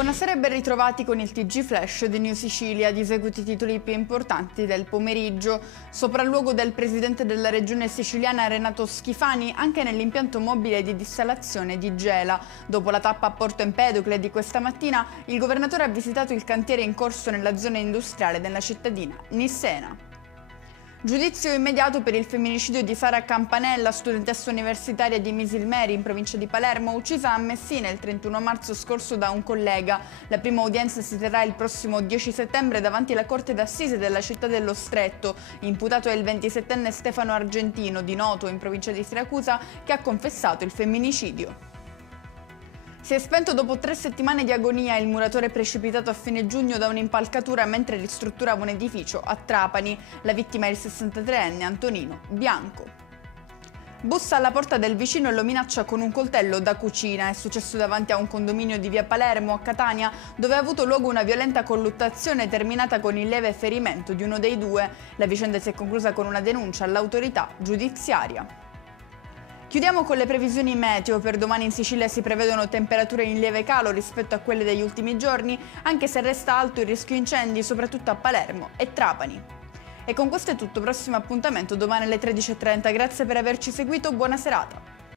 Buonasera e ben ritrovati con il TG Flash di New Sicilia. Di seguito i titoli più importanti del pomeriggio. Sopralluogo del presidente della regione siciliana Renato Schifani anche nell'impianto mobile di dissalazione di Gela. Dopo la tappa a Porto Empedocle di questa mattina, il governatore ha visitato il cantiere in corso nella zona industriale della cittadina nissena. Giudizio immediato per il femminicidio di Sara Campanella, studentessa universitaria di Misilmeri in provincia di Palermo, uccisa a Messina il 31 marzo scorso da un collega. La prima udienza si terrà il prossimo 10 settembre davanti alla Corte d'Assise della città dello Stretto. Imputato è il 27enne Stefano Argentino, di Noto, in provincia di Siracusa, che ha confessato il femminicidio. Si è spento dopo 3 settimane di agonia il muratore precipitato a fine giugno da un'impalcatura mentre ristrutturava un edificio a Trapani. La vittima è il 63enne Antonino Bianco. Bussa alla porta del vicino e lo minaccia con un coltello da cucina. È successo davanti a un condominio di via Palermo, a Catania, dove ha avuto luogo una violenta colluttazione terminata con il lieve ferimento di uno dei due. La vicenda si è conclusa con una denuncia all'autorità giudiziaria. Chiudiamo con le previsioni meteo. Per domani in Sicilia si prevedono temperature in lieve calo rispetto a quelle degli ultimi giorni, anche se resta alto il rischio incendi, soprattutto a Palermo e Trapani. E con questo è tutto, prossimo appuntamento domani alle 13:30. Grazie per averci seguito, buona serata.